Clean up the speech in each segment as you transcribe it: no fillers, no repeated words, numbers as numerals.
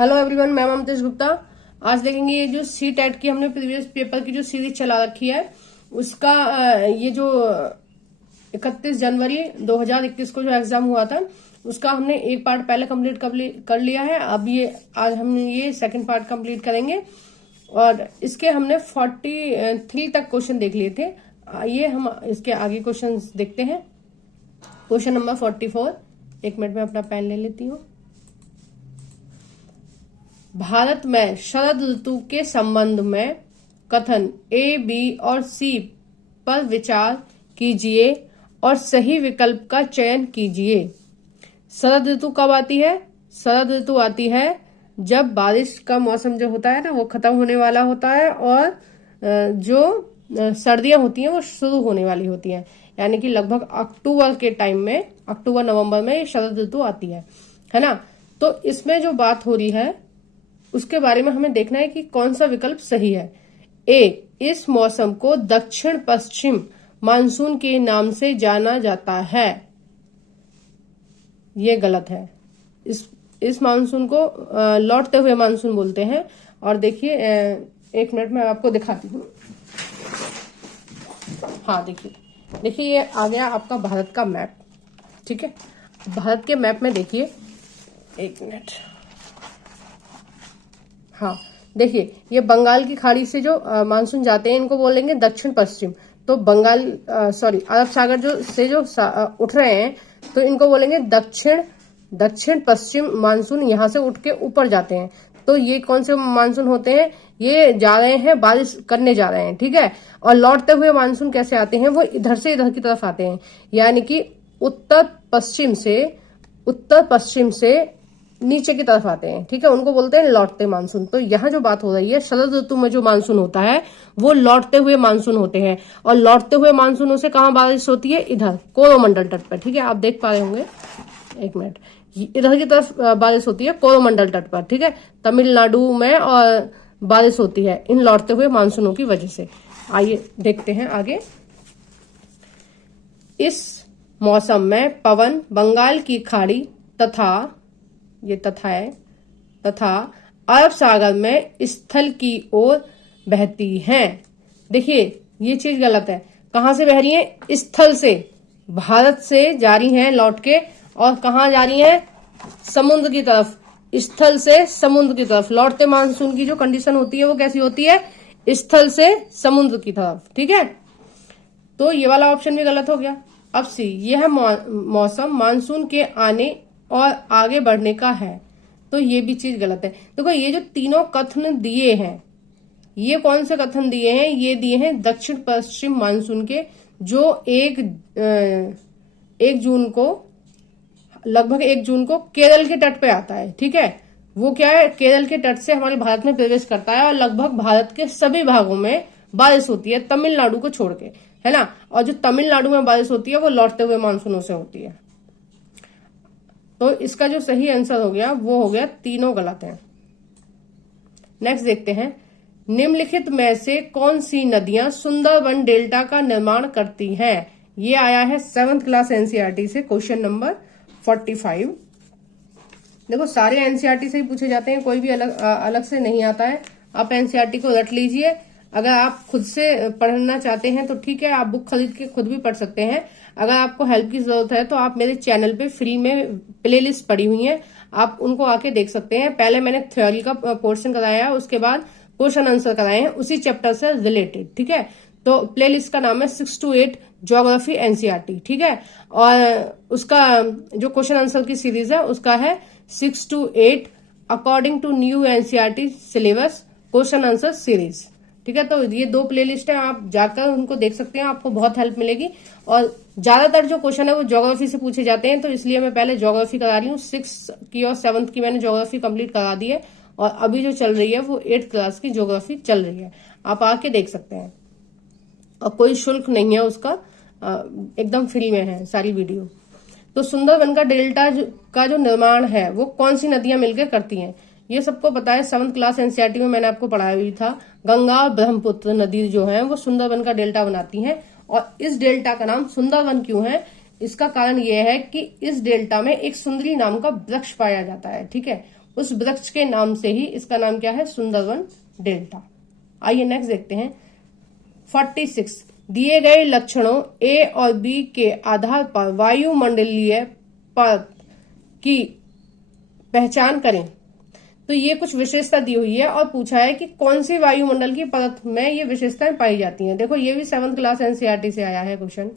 Hello everyone, मैं अमृतेश गुप्ता। आज देखेंगे ये जो सी टेट की हमने प्रीवियस पेपर की जो सीरीज चला रखी है उसका ये जो 31 जनवरी 2021 को जो एग्जाम हुआ था उसका हमने एक पार्ट पहले कंप्लीट कर लिया है। अब ये आज हम ये सेकंड पार्ट कंप्लीट करेंगे और इसके हमने 43 तक क्वेश्चन देख लिए थे। ये हम इसके आगे क्वेश्चन देखते हैं। Question number 44। एक मिनट में अपना पेन ले लेती हूँ। भारत में शरद ऋतु के संबंध में कथन ए, बी और सी पर विचार कीजिए और सही विकल्प का चयन कीजिए। शरद ऋतु कब आती है? शरद ऋतु आती है जब बारिश का मौसम जो होता है ना वो खत्म होने वाला होता है और जो सर्दियां होती हैं वो शुरू होने वाली होती हैं, यानी कि लगभग अक्टूबर के टाइम में, अक्टूबर नवंबर में शरद ऋतु आती है ना। तो इसमें जो बात हो रही है उसके बारे में हमें देखना है कि कौन सा विकल्प सही है। ए, इस मौसम को दक्षिण पश्चिम मानसून के नाम से जाना जाता है। ये गलत है। इस मानसून को लौटते हुए मानसून बोलते हैं। और देखिए, एक मिनट में आपको दिखाती हूँ। हाँ, देखिए ये आ गया आपका भारत का मैप। ठीक है, भारत के मैप में देखिए, एक मिनट। हाँ, देखिए ये बंगाल की खाड़ी से जो मानसून जाते हैं इनको बोलेंगे दक्षिण पश्चिम। तो अरब सागर जो उठ रहे हैं तो इनको बोलेंगे दक्षिण पश्चिम मानसून। यहाँ से उठ के ऊपर जाते हैं तो ये कौन से मानसून होते हैं? ये जा रहे हैं, बारिश करने जा रहे हैं। ठीक है, और लौटते हुए मानसून कैसे आते हैं? वो इधर से इधर की तरफ आते हैं, यानी कि उत्तर पश्चिम से नीचे की तरफ आते हैं। ठीक है, उनको बोलते हैं लौटते मानसून। तो यहाँ जो बात हो रही है, शरद ऋतु में जो मानसून होता है वो लौटते हुए मानसून होते हैं। और लौटते हुए मानसूनों से कहाँ बारिश होती है? इधर कोरोमंडल तट पर। ठीक है, आप देख पा रहे होंगे। एक मिनट, इधर की तरफ बारिश होती है कोरोमंडल तट पर। ठीक है, तमिलनाडु में और बारिश होती है इन लौटते हुए मानसूनों की वजह से। आइए देखते हैं आगे। इस मौसम में पवन बंगाल की खाड़ी तथा अरब सागर में स्थल की ओर बहती हैं। देखिए ये चीज गलत है। कहां से बह रही है? स्थल से, भारत से जा रही हैं लौट के, और कहां जा रही हैं? समुद्र की तरफ। स्थल से समुद्र की तरफ। लौटते मानसून की जो कंडीशन होती है वो कैसी होती है? स्थल से समुद्र की तरफ। ठीक है, तो ये वाला ऑप्शन भी गलत हो गया। अब सी, यह मौसम मानसून के आने और आगे बढ़ने का है। तो ये भी चीज गलत है। देखो ये जो तीनों कथन दिए हैं, ये कौन से कथन दिए हैं? ये दिए हैं दक्षिण पश्चिम मानसून के, जो लगभग 1 जून को केरल के तट पे आता है। ठीक है, वो क्या है? केरल के तट से हमारे भारत में प्रवेश करता है और लगभग भारत के सभी भागों में बारिश होती है, तमिलनाडु को छोड़ के, है ना। और जो तमिलनाडु में बारिश होती है वो लौटते हुए मानसूनों से होती है। तो इसका जो सही आंसर हो गया वो हो गया, तीनों गलत हैं। नेक्स्ट देखते हैं। निम्नलिखित में से कौन सी नदियां सुंदरबन डेल्टा का निर्माण करती हैं? ये आया है 7th क्लास एनसीईआरटी से, क्वेश्चन नंबर 45। देखो सारे एनसीईआरटी से ही पूछे जाते हैं, कोई भी अलग से नहीं आता है। आप एनसीईआरटी को रट लीजिए। अगर आप खुद से पढ़ना चाहते हैं तो ठीक है, आप बुक खरीद के खुद भी पढ़ सकते हैं। अगर आपको हेल्प की जरूरत है तो आप मेरे चैनल पे फ्री में प्लेलिस्ट पड़ी हुई है, आप उनको आके देख सकते हैं। पहले मैंने थ्योरी का पोर्शन कराया है, उसके बाद क्वेश्चन आंसर कराए हैं उसी चैप्टर से रिलेटेड। ठीक है, तो प्लेलिस्ट का नाम है 6 to 8 ज्योग्राफी एनसीईआरटी। ठीक है, और उसका जो क्वेश्चन आंसर की सीरीज है उसका है 6 to 8 according to new NCERT syllabus question answer series. ठीक है, तो ये 2 प्लेलिस्ट है, आप जाकर उनको देख सकते हैं, आपको बहुत हेल्प मिलेगी। और ज्यादातर जो क्वेश्चन है वो ज्योग्राफी से पूछे जाते हैं, तो इसलिए मैं पहले ज्योग्राफी करा रही हूँ। 6 की और 7th की मैंने ज्योग्राफी कंप्लीट करा दी है और अभी जो चल रही है वो 8th क्लास की ज्योग्राफी चल रही है। आप आके देख सकते हैं और कोई शुल्क नहीं है उसका, एकदम फ्री में है सारी वीडियो। तो सुंदरबन का डेल्टा का जो निर्माण है वो कौन सी नदियां मिलकर करती हैं? ये सबको पता है, 7th क्लास एनसीईआरटी में मैंने आपको पढ़ाया भी था। गंगा और ब्रह्मपुत्र नदी जो है वो सुंदरबन का डेल्टा बनाती हैं। और इस डेल्टा का नाम सुंदरबन क्यों है? इसका कारण यह है कि इस डेल्टा में एक सुंदरी नाम का वृक्ष पाया जाता है। ठीक है, उस वृक्ष के नाम से ही इसका नाम क्या है, सुंदरवन डेल्टा। आइए नेक्स्ट देखते हैं 46। दिए गए लक्षणों ए और बी के आधार पर वायुमंडलीय परत की पहचान करें। तो ये कुछ विशेषता दी हुई है और पूछा है कि कौन सी वायुमंडल की परत में ये विशेषताएं पाई जाती हैं। देखो ये भी 7th क्लास एनसीईआरटी से आया है क्वेश्चन,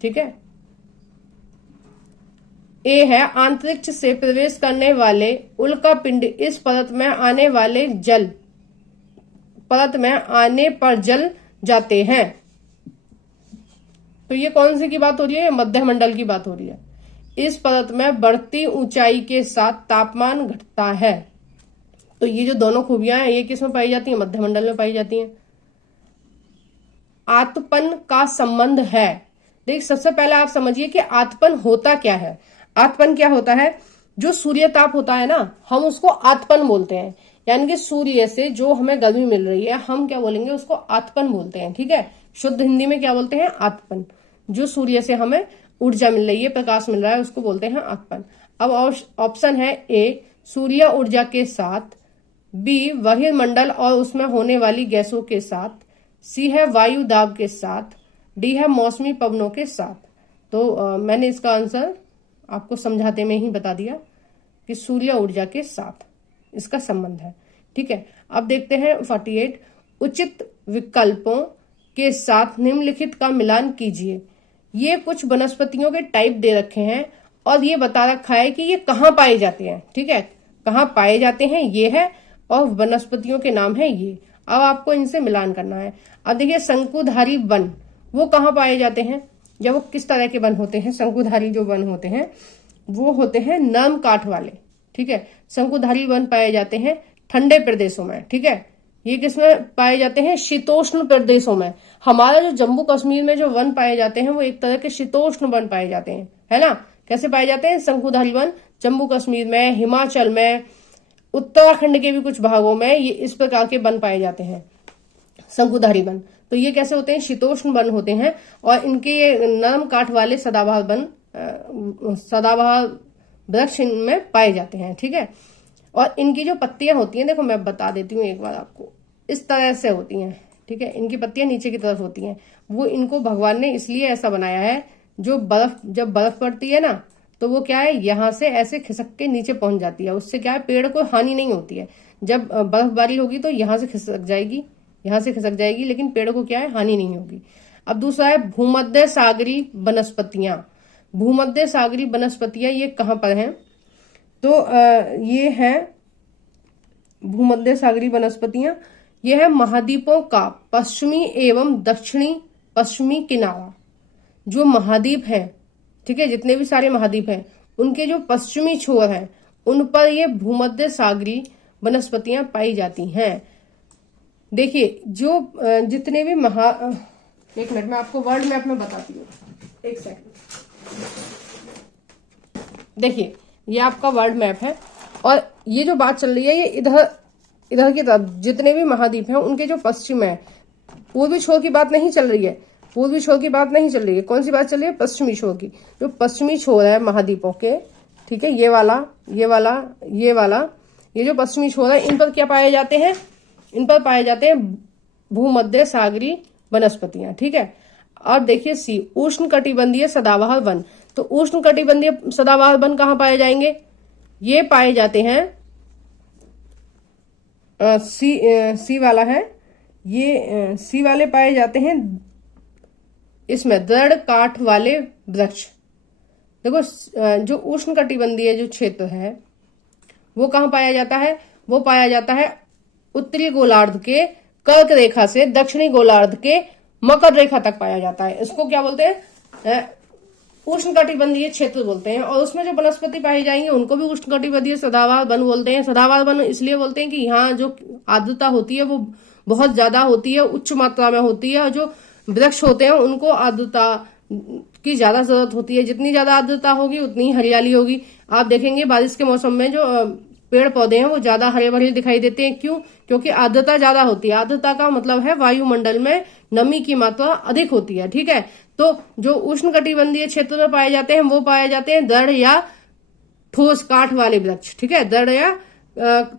ठीक है। ए है अंतरिक्ष से प्रवेश करने वाले उल्का पिंड इस परत में आने वाले जल परत में आने पर जल जाते हैं। तो ये कौन सी की बात हो रही है, मध्यमंडल की बात हो रही है। इस परत में बढ़ती ऊंचाई के साथ तापमान घटता है। तो ये जो दोनों खूबियां हैं ये किस में पाई जाती हैं, मध्यमंडल में पाई जाती हैं। आतपन का संबंध है। देख सबसे पहले आप समझिए कि आतपन होता क्या है। आतपन क्या होता है, जो सूर्य ताप होता है ना, हम उसको आतपन बोलते हैं। यानी कि सूर्य से जो हमें गर्मी मिल रही है हम क्या बोलेंगे, उसको आतपन बोलते हैं, ठीक है। शुद्ध हिंदी में क्या बोलते हैं, आतपन। जो सूर्य से हमें ऊर्जा मिल रही है, प्रकाश मिल रहा है, उसको बोलते हैं आतपन। अब ऑप्शन है ए सूर्य ऊर्जा के साथ, बी बहिर्मंडल और उसमें होने वाली गैसों के साथ, सी है वायु दाब के साथ, डी है मौसमी पवनों के साथ। तो मैंने इसका आंसर आपको समझाते में ही बता दिया कि सूर्य ऊर्जा के साथ इसका संबंध है, ठीक है। अब देखते हैं 48। उचित विकल्पों के साथ निम्नलिखित का मिलान कीजिए। ये कुछ वनस्पतियों के टाइप दे रखे हैं और ये बता रखा है कि ये कहाँ पाए जाते हैं, ठीक है। कहाँ पाए जाते हैं ये है और वनस्पतियों के नाम है ये। अब आपको इनसे मिलान करना है। अब देखिए शंकुधारी वन वो कहाँ पाए जाते हैं, या वो किस तरह के वन होते हैं। शंकुधारी जो वन होते हैं वो होते हैं नरम काठ वाले, ठीक है। शंकुधारी वन पाए जाते हैं ठंडे प्रदेशों में, ठीक है। ये किसमें पाए जाते हैं, शीतोष्ण प्रदेशों में। हमारा जो जम्मू कश्मीर में जो वन पाए जाते हैं वो एक तरह के शीतोष्ण वन पाए जाते हैं, है ना। कैसे पाए जाते हैं, शंकुधारी वन जम्मू कश्मीर में, हिमाचल में, उत्तराखंड के भी कुछ भागों में ये इस प्रकार के वन पाए जाते हैं, शंकुधारी वन। तो ये कैसे होते हैं, शीतोष्ण वन होते हैं और इनके नरम काठ वाले सदाबहार वन, सदाबहार वृक्ष इनमें पाए जाते हैं, ठीक है। और इनकी जो पत्तियां होती हैं, देखो मैं बता देती हूँ एक बार आपको, इस तरह से होती हैं, ठीक है। इनकी पत्तियां नीचे की तरफ होती हैं। वो इनको भगवान ने इसलिए ऐसा बनाया है, जो जब बर्फ पड़ती है ना तो वो क्या है, यहाँ से ऐसे खिसक के नीचे पहुंच जाती है। उससे क्या है, पेड़ को हानि नहीं होती है। जब बर्फबारी होगी तो यहाँ से खिसक जाएगी, यहाँ से खिसक जाएगी, लेकिन पेड़ को क्या है, हानि नहीं होगी। अब दूसरा है भूमध्य सागरी वनस्पतियां। भूमध्य सागरी वनस्पतियां ये कहाँ पर हैं, तो ये है भूमध्य सागरी वनस्पतियां, ये है महाद्वीपों का पश्चिमी एवं दक्षिणी पश्चिमी किनारा। जो महाद्वीप है, ठीक है, जितने भी सारे महाद्वीप हैं उनके जो पश्चिमी छोर हैं उन पर ये भूमध्य सागरी वनस्पतियां पाई जाती हैं। देखिए जो जितने भी एक मिनट में आपको वर्ल्ड मैप में बताती हूँ, एक सेकंड। देखिए ये आपका वर्ल्ड मैप है और ये जो बात चल रही है ये इधर की तरफ जितने भी महाद्वीप हैं उनके जो पश्चिम है, पूर्वी छोर की बात नहीं चल रही है, पूर्वी छोर की बात नहीं चल रही है। कौन सी बात चल रही है, पश्चिमी छोर की। जो पश्चिमी छोर है महाद्वीपों के, ठीक है, ये वाला ये जो पश्चिमी छोर है, इन पर क्या पाए जाते हैं, इन पर पाए जाते हैं भूमध्य सागरी वनस्पतियां, ठीक है। और देखिए सी उष्ण कटिबंधीय सदाबहार वन। तो उष्ण कटिबंधीय सदाबहार वन कहाँ पाए जाएंगे, ये पाए जाते हैं सी वाला है, ये सी वाले पाए जाते हैं इसमें दृढ़ काठ वाले वृक्ष। देखो जो उष्ण कटिबंधीय जो क्षेत्र है वो कहाँ पाया जाता है, वो पाया जाता है उत्तरी गोलार्ध के कर्क रेखा से दक्षिणी गोलार्ध के मकर रेखा तक पाया जाता है। इसको क्या बोलते हैं, उष्ण कटिबंधीय क्षेत्र बोलते हैं। और उसमें जो वनस्पति पाई जाएंगे उनको भी उष्ण कटिबंधीय सदाबहार वन बोलते हैं। सदाबहार वन इसलिए बोलते हैं कि यहाँ जो आर्द्रता होती है वो बहुत ज्यादा होती है, उच्च मात्रा में होती है, और जो वृक्ष होते हैं उनको आर्द्रता की ज्यादा जरूरत होती है। जितनी ज्यादा आर्द्रता होगी उतनी हरियाली होगी। आप देखेंगे बारिश के मौसम में जो पेड़ पौधे हैं वो ज्यादा हरे भरे दिखाई देते हैं। क्यों, क्योंकि आर्द्रता ज्यादा होती है। आर्द्रता का मतलब है वायुमंडल में नमी की मात्रा अधिक होती है, ठीक है। तो जो उष्ण कटिबंधीय क्षेत्र में पाए जाते हैं वो पाए जाते हैं दृढ़ या ठोस काठ वाले वृक्ष, ठीक है, दृढ़ या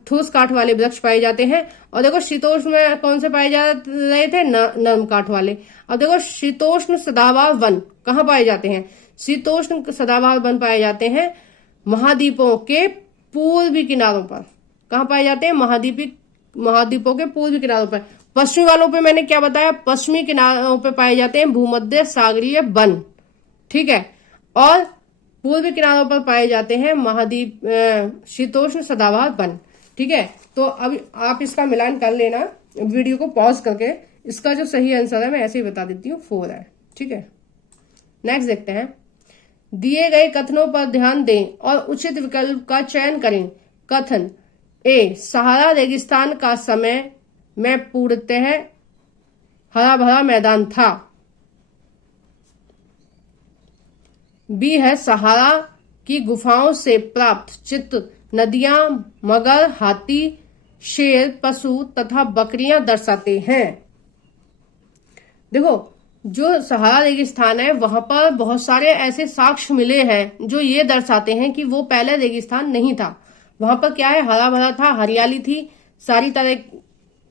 ठोस काठ वाले वृक्ष पाए जाते हैं। और देखो शीतोष्ण में कौन से पाए जा रहे थे, नरम काठ वाले। अब देखो शीतोष्ण सदाबहार वन कहाँ पाए जाते हैं, शीतोष्ण सदाबहार वन पाए जाते हैं महाद्वीपों के पूर्वी किनारों पर। कहाँ पाए जाते हैं, महाद्वीपों के पूर्वी किनारों पर। पश्चिमी वालों पे मैंने क्या बताया, पश्चिमी किनारों पे पाए जाते हैं भूमध्य सागरीय वन, ठीक है। और पूर्वी किनारों पर पाए जाते हैं महाद्वीप शीतोष्ण सदाबहार वन, ठीक है। तो अब आप इसका मिलान कर लेना वीडियो को पॉज करके। इसका जो सही आंसर है मैं ऐसे ही बता देती हूँ, 4 है, ठीक है। नेक्स्ट देखते हैं, दिए गए कथनों पर ध्यान दें और उचित विकल्प का चयन करें। कथन ए, सहारा रेगिस्तान का समय में पूर्णतः हरा भरा मैदान था। बी है, सहारा की गुफाओं से प्राप्त चित्र नदियां, मगर, हाथी, शेर, पशु तथा बकरियां दर्शाते हैं। देखो जो सहारा रेगिस्तान है वहां पर बहुत सारे ऐसे साक्ष्य मिले हैं जो ये दर्शाते हैं कि वो पहले रेगिस्तान नहीं था। वहां पर क्या है, हरा भरा था, हरियाली थी, सारी तरह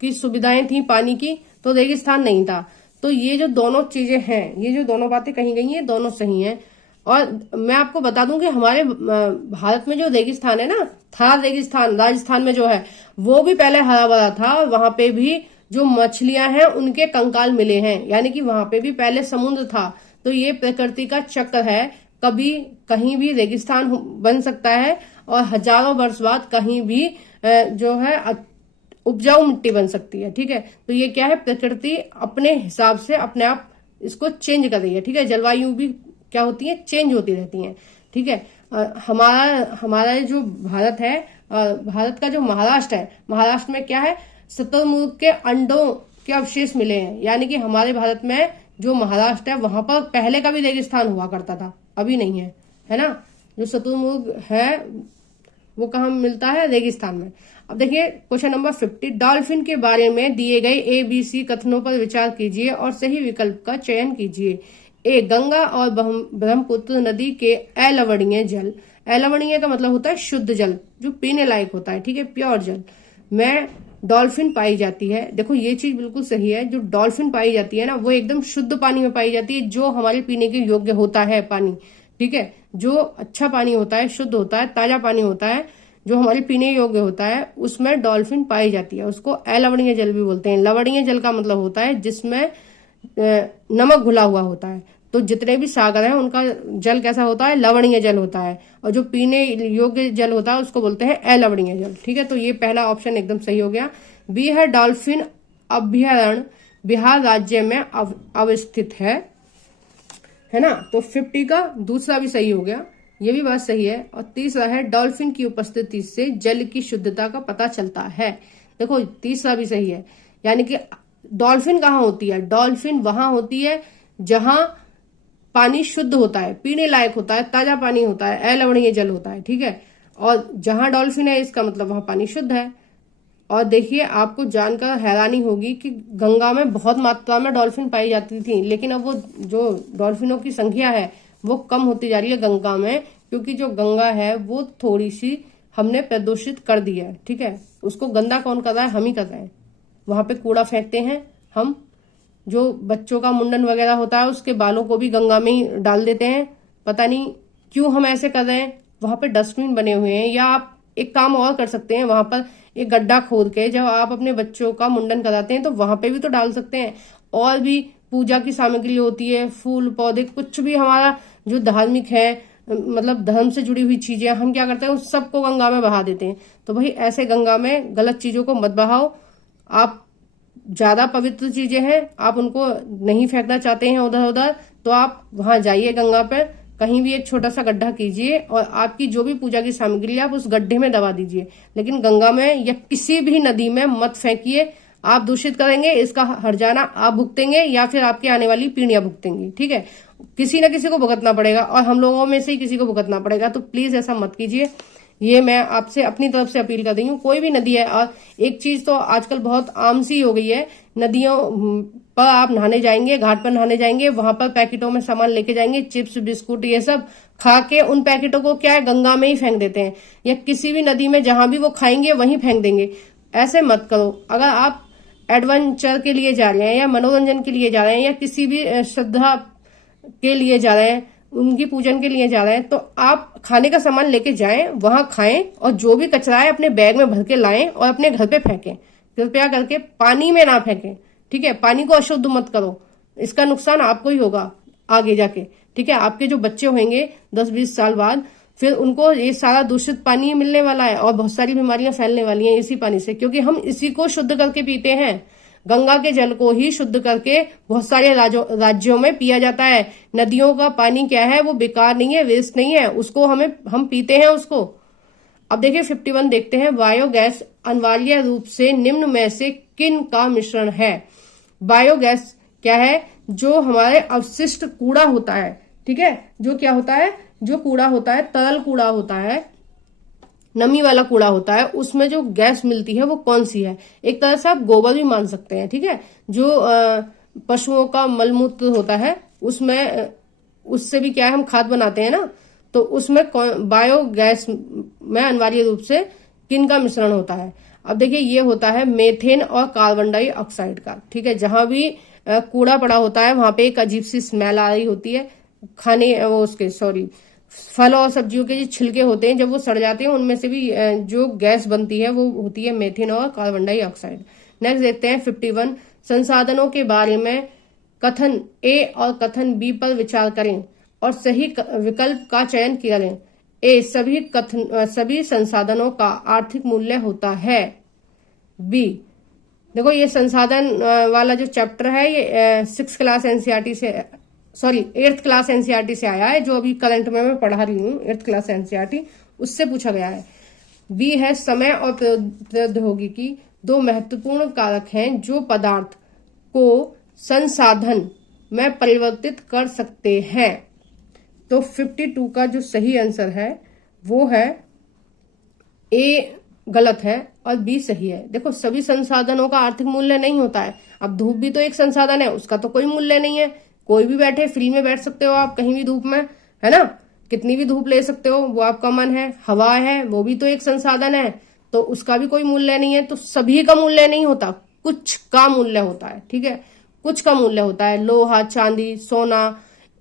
की सुविधाएं थी पानी की, तो रेगिस्तान नहीं था। तो ये जो दोनों चीजें हैं, ये जो दोनों बातें कही गई हैं, दोनों सही हैं। और मैं आपको बता दूं कि हमारे भारत में जो रेगिस्तान है ना, थार रेगिस्तान राजस्थान में जो है, वो भी पहले हरा भरा था। और वहां पे भी जो मछलियां हैं उनके कंकाल मिले हैं, यानी कि वहां पे भी पहले समुद्र था। तो ये प्रकृति का चक्र है, कभी कहीं भी रेगिस्तान बन सकता है और हजारों वर्ष बाद कहीं भी जो है उपजाऊ मिट्टी बन सकती है, ठीक है। तो ये क्या है, प्रकृति अपने हिसाब से अपने आप इसको चेंज कर रही है, ठीक है। जलवायु भी क्या होती है, चेंज होती रहती है, ठीक है। हमारा जो भारत है, भारत का जो महाराष्ट्र है, महाराष्ट्र में क्या है, शुतुरमुर्ग के अंडों के अवशेष मिले हैं। यानी कि हमारे भारत में जो महाराष्ट्र है वहां पर पहले का भी रेगिस्तान हुआ करता था, अभी नहीं है ना। जो शुतुरमुर्ग है वो कहाँ मिलता है, रेगिस्तान में। अब देखिए क्वेश्चन नंबर 50, डॉल्फिन के बारे में दिए गए ABC कथनों पर विचार कीजिए और सही विकल्प का चयन कीजिए। ए, गंगा और ब्रह्मपुत्र नदी के अलवणीय जल, अलवणीय का मतलब होता है शुद्ध जल, जो पीने लायक होता है, ठीक है, प्योर जल में डॉल्फिन पाई जाती है। देखो ये चीज बिल्कुल सही है, जो डॉल्फिन पाई जाती है ना वो एकदम शुद्ध पानी में पाई जाती है, जो हमारे पीने के योग्य होता है पानी, ठीक है। जो अच्छा पानी होता है, शुद्ध होता है, ताजा पानी होता है, जो हमारे पीने योग्य होता है, उसमें डॉल्फिन पाई जाती है। उसको अलवणीय जल भी बोलते हैं। लवणीय जल का मतलब होता है जिसमें नमक घुला हुआ होता है। तो जितने भी सागर हैं उनका जल कैसा होता है, लवणीय जल होता है। और जो पीने योग्य जल होता है उसको बोलते हैं अलवणीय जल, ठीक है। तो ये पहला ऑप्शन एकदम सही हो गया। बी है, डॉल्फिन अभयारण्य बिहार राज्य में अवस्थित है ना। तो 50 का दूसरा भी सही हो गया, ये भी बात सही है। और तीसरा है, डॉल्फिन की उपस्थिति से जल की शुद्धता का पता चलता है। देखो तीसरा भी सही है, यानी कि डॉल्फिन कहाँ होती है, डॉल्फिन वहां होती है जहां पानी शुद्ध होता है, पीने लायक होता है, ताजा पानी होता है, अलवणीय जल होता है, ठीक है। और जहां डॉल्फिन है इसका मतलब वहां पानी शुद्ध है। और देखिए आपको जानकर हैरानी होगी कि गंगा में बहुत मात्रा में डॉल्फिन पाई जाती थी, लेकिन अब वो जो डॉल्फिनों की संख्या है वो कम होती जा रही है गंगा में, क्योंकि जो गंगा है वो थोड़ी सी हमने प्रदूषित कर दी है, ठीक है। उसको गंदा कौन कर रहा है, हम ही कर रहे हैं। वहां पे कूड़ा फेंकते हैं हम, जो बच्चों का मुंडन वगैरह होता है उसके बालों को भी गंगा में ही डाल देते हैं। पता नहीं क्यों हम ऐसे कर रहे हैं। वहां पे डस्टबिन बने हुए हैं, या आप एक काम और कर सकते हैं, वहां पर एक गड्ढा खोद के जब आप अपने बच्चों का मुंडन कराते हैं तो वहां पे भी तो डाल सकते हैं। और भी पूजा की सामग्री होती है, फूल पौधे, कुछ भी हमारा जो धार्मिक है, मतलब धर्म से जुड़ी हुई चीजें, हम क्या करते हैं उस सबको गंगा में बहा देते हैं। तो भाई ऐसे गंगा में गलत चीजों को मत बहाओ। आप ज्यादा पवित्र चीजें हैं, आप उनको नहीं फेंकना चाहते हैं उधर उधर, तो आप वहां जाइए गंगा पर, कहीं भी एक छोटा सा गड्ढा कीजिए और आपकी जो भी पूजा की सामग्री आप उस गड्ढे में दबा दीजिए। लेकिन गंगा में या किसी भी नदी में मत फेंकिए। आप दूषित करेंगे, इसका हर्जाना आप भुगतेंगे या फिर आपकी आने वाली पीढ़ियां भुगतेंगी, ठीक है। किसी न किसी को भुगतना पड़ेगा और हम लोगों में से ही किसी को भुगतना पड़ेगा। तो प्लीज ऐसा मत कीजिए, ये मैं आपसे अपनी तरफ से अपील कर रही हूँ। कोई भी नदी है, और एक चीज तो आजकल बहुत आम सी हो गई है, नदियों पर आप नहाने जाएंगे, घाट पर नहाने जाएंगे, वहां पर पैकेटों में सामान लेके जाएंगे, चिप्स बिस्कुट ये सब खा के उन पैकेटों को क्या है गंगा में ही फेंक देते हैं, या किसी भी नदी में जहां भी वो खाएंगे वहीं फेंक देंगे। ऐसे मत करो। अगर आप एडवेंचर के लिए जा रहे हैं या मनोरंजन के लिए जा रहे हैं या किसी भी श्रद्धा के लिए जा रहे हैं, उनकी पूजन के लिए जा रहे हैं, तो आप खाने का सामान लेके जाएं, वहां खाएं, और जो भी कचरा है अपने बैग में भर के लाएं और अपने घर पे फेंकें। कृपया करके पानी में ना फेंकें, ठीक है। पानी को अशुद्ध मत करो, इसका नुकसान आपको ही होगा आगे जाके, ठीक है। आपके जो बच्चे होंगे 10-20 साल बाद, फिर उनको ये सारा दूषित पानी मिलने वाला है और बहुत सारी बीमारियां फैलने वाली हैं इसी पानी से, क्योंकि हम इसी को शुद्ध करके पीते हैं। गंगा के जल को ही शुद्ध करके बहुत सारे राज्यों में पिया जाता है। नदियों का पानी क्या है, वो बेकार नहीं है, वेस्ट नहीं है, उसको हम पीते हैं उसको। अब देखिए 51 देखते हैं, बायोगैस अनिवार्य रूप से निम्न में से किन का मिश्रण है। बायोगैस क्या है, जो हमारे अवशिष्ट कूड़ा होता है, ठीक है, जो क्या होता है, जो कूड़ा होता है, तरल कूड़ा होता है, नमी वाला कूड़ा होता है, उसमें जो गैस मिलती है वो कौन सी है। एक तरह से आप गोबर भी मान सकते हैं, ठीक है। जो पशुओं का मलमूत्र होता है उसमें, उससे भी क्या है हम खाद बनाते हैं ना, तो उसमें बायोगैस में अनिवार्य रूप से किन का मिश्रण होता है। अब देखिए ये होता है मेथेन और कार्बन डाइऑक्साइड का, ठीक है। जहां भी कूड़ा पड़ा होता है वहां पे एक अजीब सी स्मेल आ रही होती है, खाने वो उसके फल और सब्जियों के जो छिलके होते हैं जब वो सड़ जाते हैं उनमें से भी जो गैस बनती है वो होती है मेथेन और कार्बन डाइऑक्साइड। नेक्स्ट देखते हैं 51, संसाधनों के बारे में कथन ए और कथन बी पर विचार करें और सही विकल्प का चयन करें। ए, सभी संसाधनों का आर्थिक मूल्य होता है। बी, देखो ये संसाधन वाला जो चैप्टर है ये 6th क्लास एनसीईआरटी से, 8th क्लास एनसीईआरटी से आया है, जो अभी करंट में मैं पढ़ा रही हूँ 8th क्लास एनसीईआरटी, उससे पूछा गया है। बी है, समय और प्रौद्योगिकी दो महत्वपूर्ण कारक हैं जो पदार्थ को संसाधन में परिवर्तित कर सकते हैं। तो 52 का जो सही आंसर है वो है ए गलत है और बी सही है। देखो सभी संसाधनों का आर्थिक मूल्य नहीं होता है। अब धूप भी तो एक संसाधन है, उसका तो कोई मूल्य नहीं है। कोई भी बैठे, फ्री में बैठ सकते हो आप कहीं भी धूप में, है ना, कितनी भी धूप ले सकते हो, वो आपका मन है। हवा है, वो भी तो एक संसाधन है, तो उसका भी कोई मूल्य नहीं है। तो सभी का मूल्य नहीं होता, कुछ का मूल्य होता है, ठीक है, कुछ का मूल्य होता है। लोहा, चांदी, सोना,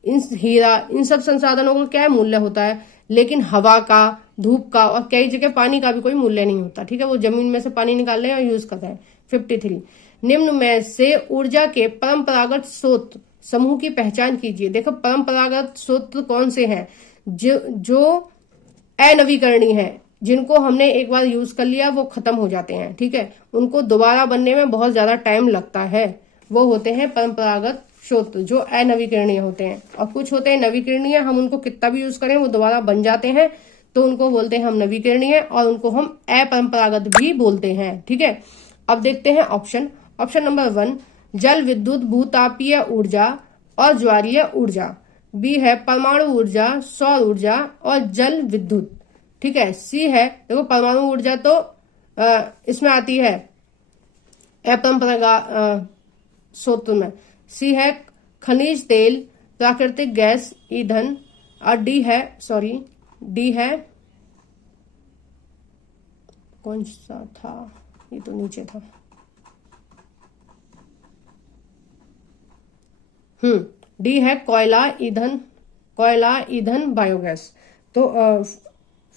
हीरा, इन सब संसाधनों का क्या मूल्य होता है, लेकिन हवा का, धूप का और कई जगह पानी का भी कोई मूल्य नहीं होता, ठीक है। वो जमीन में से पानी निकाल रहे हैं और यूज कर रहे हैं। 53, निम्न में से ऊर्जा के परंपरागत स्रोत समूह की पहचान कीजिए। देखो परंपरागत स्रोत कौन से हैं, जो अनवीकरणीय है, जिनको हमने एक बार यूज कर लिया वो खत्म हो जाते हैं, ठीक है, उनको दोबारा बनने में बहुत ज्यादा टाइम लगता है, वो होते हैं परंपरागत स्रोत जो अनवीकरणीय होते हैं। और कुछ होते हैं नवीकरणीय, हम उनको कितना भी यूज करें वो दोबारा बन जाते हैं, तो उनको बोलते हैं हम नवीकरणीय, और उनको हम अपरंपरागत भी बोलते हैं, ठीक है। अब देखते हैं ऑप्शन नंबर 1, जल विद्युत भूतापीय ऊर्जा और ज्वारीय ऊर्जा। बी है परमाणु ऊर्जा, सौर ऊर्जा और जल विद्युत, ठीक है। सी है, देखो परमाणु ऊर्जा तो इसमें आती है अपरंपरागत स्रोत में। सी है खनिज तेल, प्राकृतिक गैस, ईंधन। और डी है कौन सा था, ये तो नीचे था, डी है कोयला ईंधन बायोगैस। तो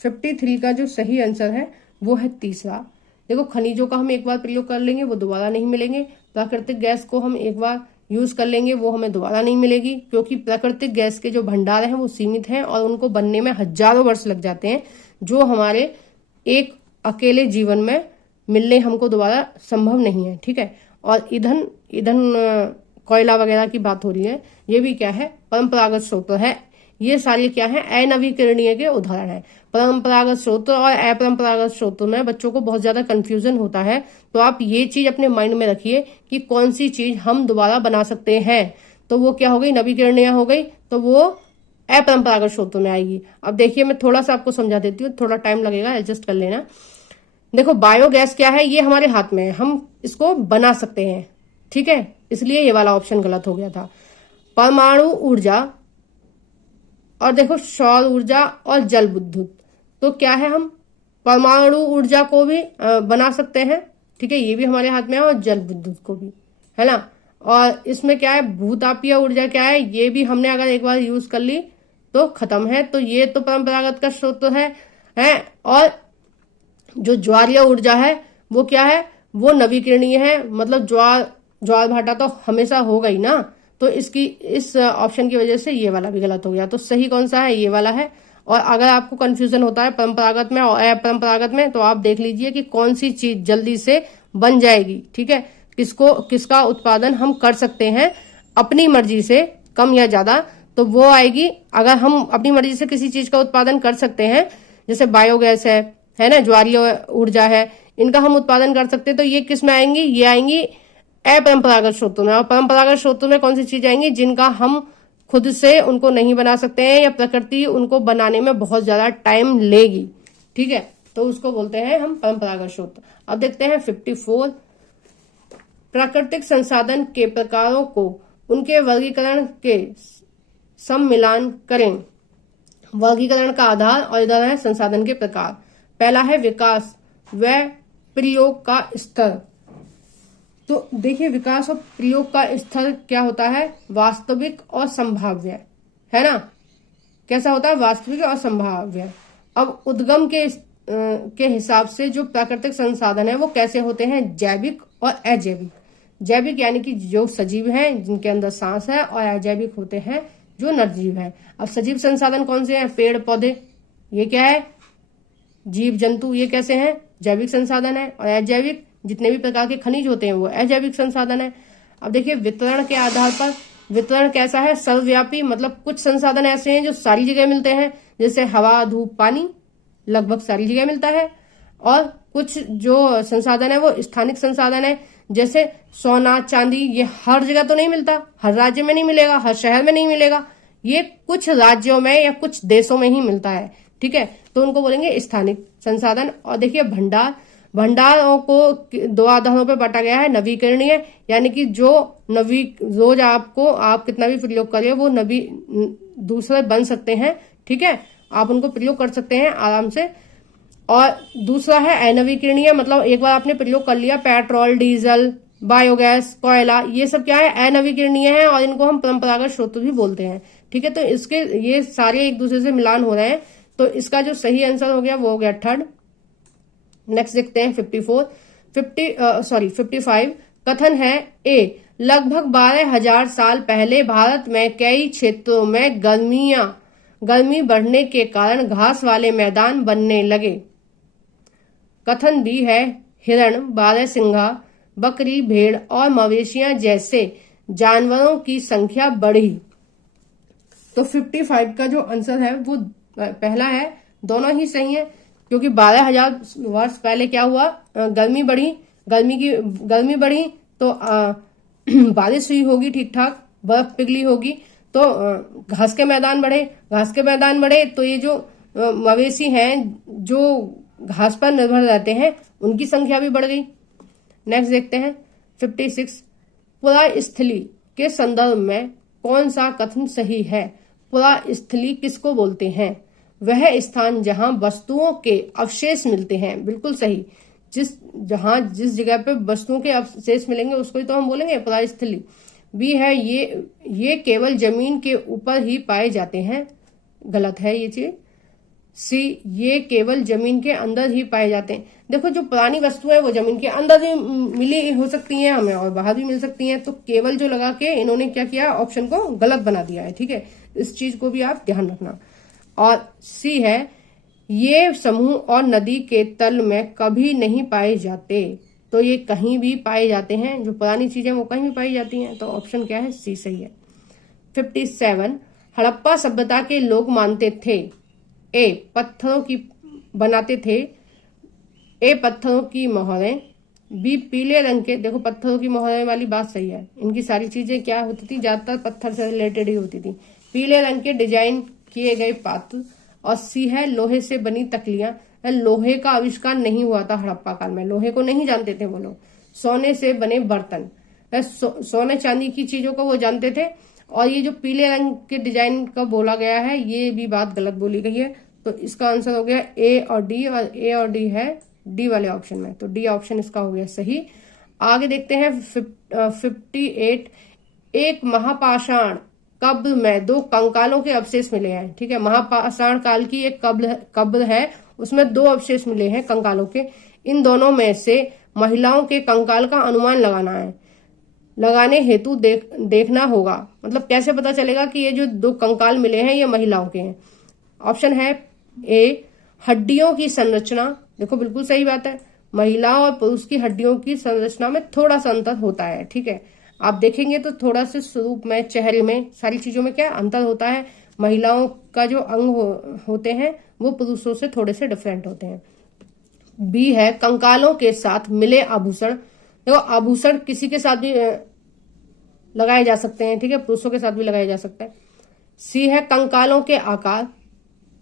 53 का जो सही आंसर है वो है तीसरा। देखो खनिजों का हम एक बार प्रयोग कर लेंगे वो दोबारा नहीं मिलेंगे, प्राकृतिक गैस को हम एक बार यूज कर लेंगे वो हमें दोबारा नहीं मिलेगी, क्योंकि प्राकृतिक गैस के जो भंडार हैं वो सीमित हैं और उनको बनने में हजारों वर्ष लग जाते हैं, जो हमारे एक अकेले जीवन में मिलने हमको दोबारा संभव नहीं है, ठीक है। और ईंधन कोयला वगैरह की बात हो रही है, ये भी क्या है, परंपरागत स्रोत है। ये सारे क्या है, अनवीकरणीय के उदाहरण है। परंपरागत स्रोत और अपरंपरागत स्रोतों में बच्चों को बहुत ज्यादा कंफ्यूजन होता है, तो आप ये चीज अपने माइंड में रखिए कि कौन सी चीज हम दोबारा बना सकते हैं। तो वो क्या हो गई, नवीकरणीय हो गई, तो वो अपरंपरागत स्रोतों में आएगी। अब देखिए मैं थोड़ा सा आपको समझा देती हूँ, थोड़ा टाइम लगेगा, एडजस्ट कर लेना। देखो बायोगैस क्या है, ये हमारे हाथ में है, हम इसको बना सकते हैं, ठीक है, इसलिए ये वाला ऑप्शन गलत हो गया था। परमाणु ऊर्जा और देखो सौर ऊर्जा और जल विद्युत, तो क्या है, हम परमाणु ऊर्जा को भी बना सकते हैं, ठीक है, ये भी हमारे हाथ में है, और जल विद्युत को भी, है ना। और इसमें क्या है, भूतापीय ऊर्जा क्या है, ये भी हमने अगर एक बार यूज कर ली तो खत्म है, तो ये तो परंपरागत का स्रोत है। और जो ज्वारीय ऊर्जा है वो क्या है, वो नवीकरणीय है, मतलब ज्वार भाटा तो हमेशा होगा ही ना, तो इसकी इस ऑप्शन की वजह से ये वाला भी गलत हो गया। तो सही कौन सा है, ये वाला है। और अगर आपको कंफ्यूजन होता है परंपरागत में और अपरंपरागत में, तो आप देख लीजिए कि कौन सी चीज जल्दी से बन जाएगी, ठीक है, किसका उत्पादन हम कर सकते हैं अपनी मर्जी से कम या ज्यादा, तो वो आएगी। अगर हम अपनी मर्जी से किसी चीज का उत्पादन कर सकते हैं, जैसे बायोगैस है ना, ज्वारीय ऊर्जा है, इनका हम उत्पादन कर सकते हैं, तो ये किस में आएंगी, ये आएंगी अपरंपरागत स्रोतों में। और परंपरागत स्रोतों में कौन सी चीज आएंगी, जिनका हम खुद से उनको नहीं बना सकते हैं, या प्रकृति उनको बनाने में बहुत ज्यादा टाइम लेगी, ठीक है, तो उसको बोलते हैं हम परंपरागत स्रोत। अब देखते हैं 54, प्राकृतिक संसाधन के प्रकारों को उनके वर्गीकरण के सम्मिलान करें। वर्गीकरण का आधार और इधर है संसाधन के प्रकार। पहला है विकास व प्रयोग का स्तर। तो देखिए, विकास और प्रयोग का स्तर क्या होता है, वास्तविक और संभाव्य, है ना। कैसा होता है, वास्तविक और संभाव्य। अब उद्गम के हिसाब से जो प्राकृतिक संसाधन है वो कैसे होते हैं, जैविक और अजैविक। जैविक यानी कि जो सजीव हैं, जिनके अंदर सांस है, और अजैविक होते हैं जो निर्जीव है। अब सजीव संसाधन कौन से हैं, पेड़ पौधे, ये क्या है, जीव जंतु, ये कैसे हैं, जैविक संसाधन है। और अजैविक जितने भी प्रकार के खनिज होते हैं वो अजैविक संसाधन है। अब देखिए, वितरण के आधार पर वितरण कैसा है, सर्वव्यापी, मतलब कुछ संसाधन ऐसे हैं जो सारी जगह मिलते हैं, जैसे हवा, धूप, पानी लगभग सारी जगह मिलता है। और कुछ जो संसाधन है वो स्थानिक संसाधन है, जैसे सोना, चांदी, ये हर जगह तो नहीं मिलता, हर राज्य में नहीं मिलेगा, हर शहर में नहीं मिलेगा, ये कुछ राज्यों में या कुछ देशों में ही मिलता है, ठीक है, तो उनको बोलेंगे स्थानिक संसाधन। और देखिए, भंडारों को दो आधारों पर बांटा गया है, नवीकरणीय यानी कि जो रोज आप कितना भी प्रयोग करिए वो दूसरे बन सकते हैं, ठीक है, आप उनको प्रयोग कर सकते हैं आराम से। और दूसरा है अनवीकरणीय, मतलब एक बार आपने प्रयोग कर लिया, पेट्रोल, डीजल, बायोगैस, कोयला, ये सब क्या है, अनवीकरणीय है, और इनको हम परंपरागत स्रोत भी बोलते हैं, ठीक है। तो इसके ये सारे एक दूसरे से मिलान हो रहे हैं, तो इसका जो सही आंसर हो गया वो हो गया थर्ड। नेक्स्ट देखते हैं 55। कथन है ए, लगभग 12,000 साल पहले भारत में कई क्षेत्रों में गर्मी बढ़ने के कारण घास वाले मैदान बनने लगे। कथन बी है, हिरण, बारहसिंगा, बकरी, भेड़ और मवेशियां जैसे जानवरों की संख्या बढ़ी। तो 55 का जो आंसर है वो पहला है, दोनों ही सही है, क्योंकि 12,000 वर्ष पहले क्या हुआ, गर्मी बढ़ी तो बारिश हुई होगी ठीक ठाक, बर्फ पिघली होगी, तो घास के मैदान बढ़े, तो ये जो मवेशी हैं जो घास पर निर्भर रहते हैं उनकी संख्या भी बढ़ गई। नेक्स्ट देखते हैं 56, पुरास्थली के संदर्भ में कौन सा कथन सही है। पुरास्थली किसको बोलते हैं, वह स्थान जहां वस्तुओं के अवशेष मिलते हैं, बिल्कुल सही, जिस जगह पे वस्तुओं के अवशेष मिलेंगे उसको ही तो हम बोलेंगे पुरास्थली। बी है, ये केवल जमीन के ऊपर ही पाए जाते हैं, गलत है ये चीज। सी, ये केवल जमीन के अंदर ही पाए जाते हैं। देखो, जो पुरानी वस्तुएं वो जमीन के अंदर भी मिली हो सकती हैं हमें, और बाहर भी मिल सकती हैं, तो केवल जो लगा के इन्होंने क्या किया, ऑप्शन को गलत बना दिया है, ठीक है, इस चीज को भी आप ध्यान रखना। और सी है, ये समूह और नदी के तल में कभी नहीं पाए जाते, तो ये कहीं भी पाए जाते हैं, जो पुरानी चीजें वो कहीं भी पाई जाती हैं, तो ऑप्शन क्या है, सी सही है। 57, हड़प्पा सभ्यता के लोग मानते थे, ए, पत्थरों की बनाते थे, ए, पत्थरों की मोहरें, बी, पीले रंग के, देखो पत्थरों की मोहरें वाली बात सही है, इनकी सारी चीजें क्या होती थी, ज्यादातर पत्थर से रिलेटेड ही होती थी, पीले रंग के डिजाइन किए गए पात्र। और सी है, लोहे से बनी तकलियां, लोहे का आविष्कार नहीं हुआ था हड़प्पा काल में, लोहे को नहीं जानते थे वो लोग। सोने से बने बर्तन, सोने चांदी की चीजों को वो जानते थे, और ये जो पीले रंग के डिजाइन का बोला गया है ये भी बात गलत बोली गई है। तो इसका आंसर हो गया ए और डी, और ए और डी है डी वाले ऑप्शन में, तो डी ऑप्शन इसका हो गया सही। आगे देखते हैं 58। एक महापाषाण कब्र में 2 कंकालों के अवशेष मिले हैं। ठीक है, महापाषाण काल की एक कब्र है, उसमें 2 अवशेष मिले हैं कंकालों के। इन दोनों में से महिलाओं के कंकाल का अनुमान लगाने हेतु देखना होगा। मतलब कैसे पता चलेगा कि ये जो 2 कंकाल मिले हैं ये महिलाओं के हैं। ऑप्शन है ए, हड्डियों की संरचना। देखो बिल्कुल सही बात है, महिला और पुरुष की हड्डियों की संरचना में थोड़ा सा अंतर होता है। ठीक है, आप देखेंगे तो थोड़ा से स्वरूप में, चेहरे में, सारी चीजों में क्या अंतर होता है। महिलाओं का जो अंग होते हैं वो पुरुषों से थोड़े से डिफरेंट होते हैं। बी है कंकालों के साथ मिले आभूषण। देखो आभूषण किसी के साथ भी लगाए जा सकते हैं। ठीक है, पुरुषों के साथ भी लगाए जा सकते हैं। सी है कंकालों के आकार।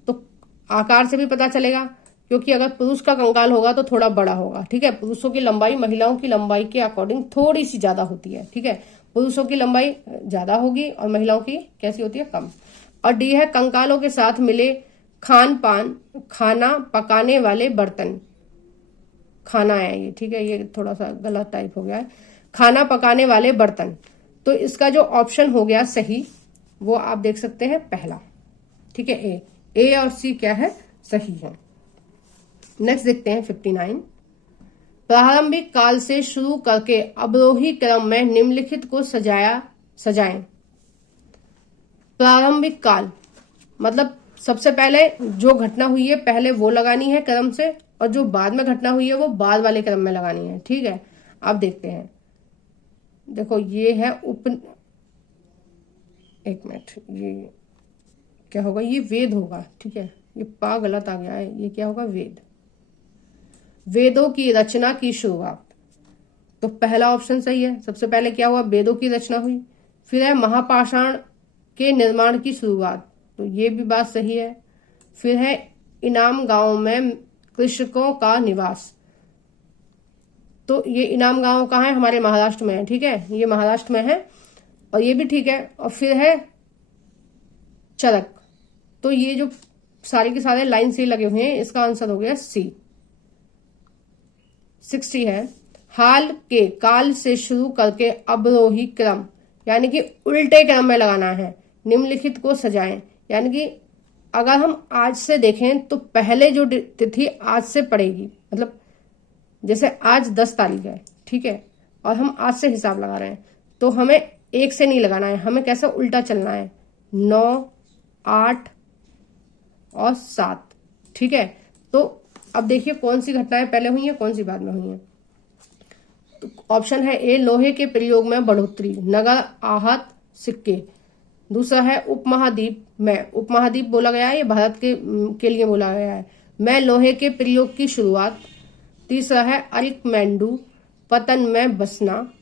तो आकार से भी पता चलेगा, क्योंकि अगर पुरुष का कंकाल होगा तो थोड़ा बड़ा होगा। ठीक है, पुरुषों की लंबाई महिलाओं की लंबाई के अकॉर्डिंग थोड़ी सी ज्यादा होती है। ठीक है, पुरुषों की लंबाई ज्यादा होगी और महिलाओं की कैसी होती है, कम। और डी है कंकालों के साथ मिले खाना पकाने वाले बर्तन। खाना है ये, ठीक है, ये थोड़ा सा गलत टाइप हो गया है, खाना पकाने वाले बर्तन। तो इसका जो ऑप्शन हो गया सही वो आप देख सकते हैं पहला। ठीक है, ए और सी क्या है, सही है। नेक्स्ट देखते हैं 59। प्रारंभिक काल से शुरू करके अवरोही क्रम में निम्नलिखित को सजाएं। प्रारंभिक काल मतलब सबसे पहले जो घटना हुई है पहले वो लगानी है क्रम से, और जो बाद में घटना हुई है वो बाद वाले क्रम में लगानी है। ठीक है, अब देखते हैं। देखो ये है एक मिनट, ये क्या होगा, ये वेद होगा। ठीक है, ये पा गलत आ गया है, ये क्या होगा, वेदों की रचना की शुरुआत। तो पहला ऑप्शन सही है। सबसे पहले क्या हुआ, वेदों की रचना हुई। फिर है महापाषाण के निर्माण की शुरुआत, तो ये भी बात सही है। फिर है इनाम गांव में कृषकों का निवास, तो ये इनाम गांव कहाँ है, हमारे महाराष्ट्र में है। ठीक है, ये महाराष्ट्र में है और ये भी ठीक है। और फिर है चरक, तो ये जो सारे के सारे लाइन से लगे हुए हैं, इसका आंसर हो गया सी। 60 है हाल के काल से शुरू करके अवरोही क्रम, यानी कि उल्टे क्रम में लगाना है। निम्नलिखित को सजाएं, यानी कि अगर हम आज से देखें तो पहले जो तिथि आज से पड़ेगी, मतलब जैसे आज 10 तारीख है। ठीक है, और हम आज से हिसाब लगा रहे हैं, तो हमें 1 से नहीं लगाना है, हमें कैसा उल्टा चलना है, 9, 8 और 7। ठीक है, तो अब देखिए कौन सी घटनाएं पहले हुई है, कौन सी बाद में हुई है। तो ऑप्शन है ए, लोहे के प्रयोग में बढ़ोतरी, नगर आहत सिक्के। दूसरा है उपमहाद्वीप में, उपमहाद्वीप बोला गया है, ये भारत के लिए बोला गया है, में लोहे के प्रयोग की शुरुआत। तीसरा है अरिकमेंडू, पतन में बसना।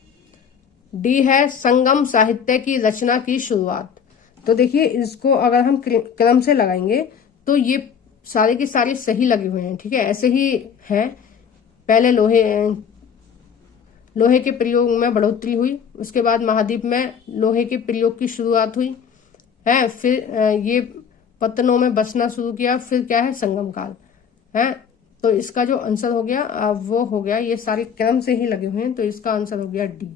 डी है संगम साहित्य की रचना की शुरुआत। तो देखिए इसको अगर हम क्रम से लगाएंगे तो ये सारे के सारे सही लगे हुए हैं। ठीक है, ऐसे ही है। पहले लोहे के प्रयोग में बढ़ोतरी हुई, उसके बाद महाद्वीप में लोहे के प्रयोग की शुरुआत हुई है, फिर ये पत्तनों में बसना शुरू किया, फिर क्या है संगम काल है। तो इसका जो आंसर हो गया वो हो गया, ये सारे क्रम से ही लगे हुए हैं, तो इसका आंसर हो गया डी।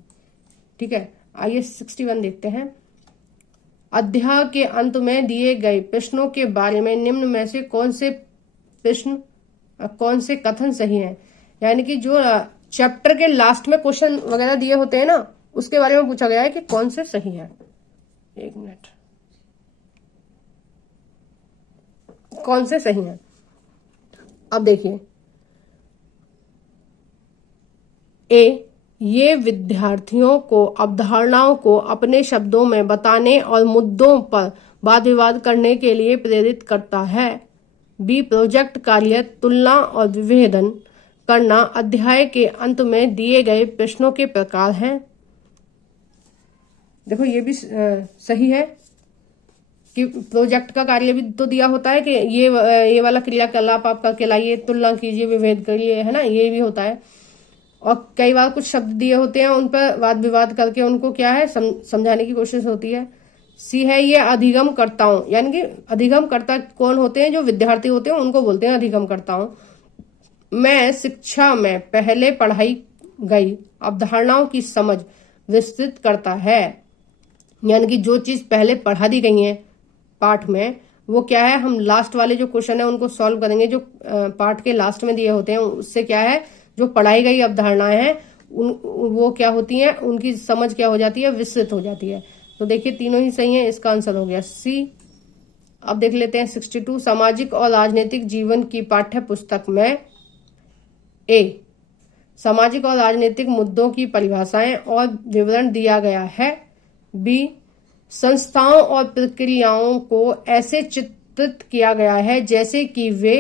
ठीक है, आइए 61 देखते हैं। अध्याय के अंत में दिए गए प्रश्नों के बारे में निम्न में से कौन से कथन सही हैं। यानी कि जो चैप्टर के लास्ट में क्वेश्चन वगैरह दिए होते हैं ना, उसके बारे में पूछा गया है कि कौन से सही है। एक मिनट, कौन से सही हैं। अब देखिए, ए, ये विद्यार्थियों को अवधारणाओं को अपने शब्दों में बताने और मुद्दों पर वाद विवाद करने के लिए प्रेरित करता है। बी, प्रोजेक्ट कार्य तुलना और विभेदन करना अध्याय के अंत में दिए गए प्रश्नों के प्रकार हैं। देखो ये भी सही है कि प्रोजेक्ट का कार्य भी तो दिया होता है कि ये वाला क्रियाकलाप आप करके लाइए, तुलना कीजिए, विभेद करिए, है ना, ये भी होता है। और कई बार कुछ शब्द दिए होते हैं, उन पर वाद विवाद करके उनको क्या है समझाने की कोशिश होती है। सी है ये अधिगमकर्ताओं, यानी कि अधिगमकर्ता कौन होते हैं? जो विद्यार्थी होते हैं उनको बोलते हैं अधिगमकर्ताओं। मैं शिक्षा में पहले पढ़ाई गई अवधारणाओं की समझ विस्तृत करता है, यानी कि जो चीज पहले पढ़ा दी गई है पाठ में वो क्या है, हम लास्ट वाले जो क्वेश्चन है उनको सॉल्व करेंगे जो पाठ के लास्ट में दिए होते हैं। उससे क्या है, जो पढ़ाई गई अवधारणाएं हैं वो क्या होती हैं, उनकी समझ क्या हो जाती है, विस्तृत हो जाती है। तो देखिए तीनों ही सही है, इसका आंसर हो गया सी। अब देख लेते हैं 62, सामाजिक और राजनीतिक जीवन की पाठ्य पुस्तक में ए, सामाजिक और राजनीतिक मुद्दों की परिभाषाएं और विवरण दिया गया है। बी, संस्थाओं और प्रक्रियाओं को ऐसे चित्रित किया गया है जैसे कि वे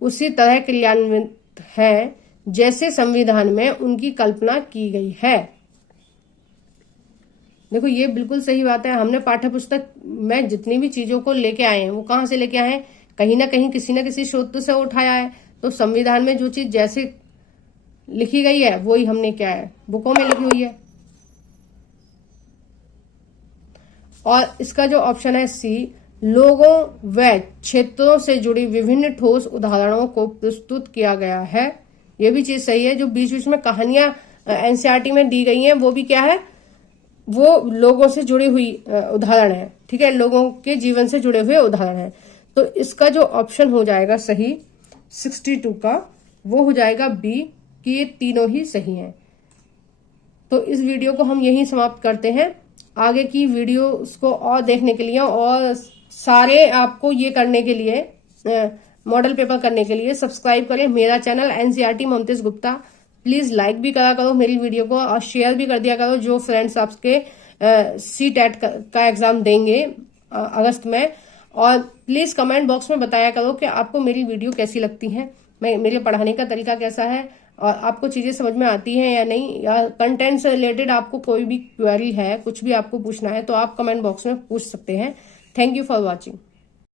उसी तरह क्रियान्वित हैं जैसे संविधान में उनकी कल्पना की गई है। देखो ये बिल्कुल सही बात है। हमने पाठ्य पुस्तक में जितनी भी चीजों को लेके आए हैं वो कहां से लेके आए हैं, कहीं ना कहीं किसी न किसी स्रोत से उठाया है। तो संविधान में जो चीज जैसे लिखी गई है वही हमने क्या है, बुकों में लिखी हुई है। और इसका जो ऑप्शन है सी, लोगों व क्षेत्रों से जुड़ी विभिन्न ठोस उदाहरणों को प्रस्तुत किया गया है, ये भी चीज सही है। जो बीच बीच में कहानियां एनसीईआरटी में दी गई हैं वो भी क्या है, वो लोगों से जुड़ी हुई उदाहरण है, ठीक है, लोगों के जीवन से जुड़े हुए उदाहरण है। तो इसका जो ऑप्शन हो जाएगा सही 62 का, वो हो जाएगा बी, कि ये तीनों ही सही हैं। तो इस वीडियो को हम यहीं समाप्त करते हैं। आगे की वीडियो को और देखने के लिए और सारे आपको ये करने के लिए मॉडल पेपर करने के लिए सब्सक्राइब करें मेरा चैनल एनसीईआरटी मोमतेज गुप्ता। प्लीज लाइक भी करा करो मेरी वीडियो को और शेयर भी कर दिया करो जो फ्रेंड्स आपके CTET का एग्जाम देंगे अगस्त में। और प्लीज कमेंट बॉक्स में बताया करो कि आपको मेरी वीडियो कैसी लगती है, मेरे पढ़ाने का तरीका कैसा है और आपको चीजें समझ में आती हैं या नहीं, या कंटेंट से रिलेटेड आपको कोई भी क्वेरी है, कुछ भी आपको पूछना है तो आप कमेंट बॉक्स में पूछ सकते हैं। Thank you for watching.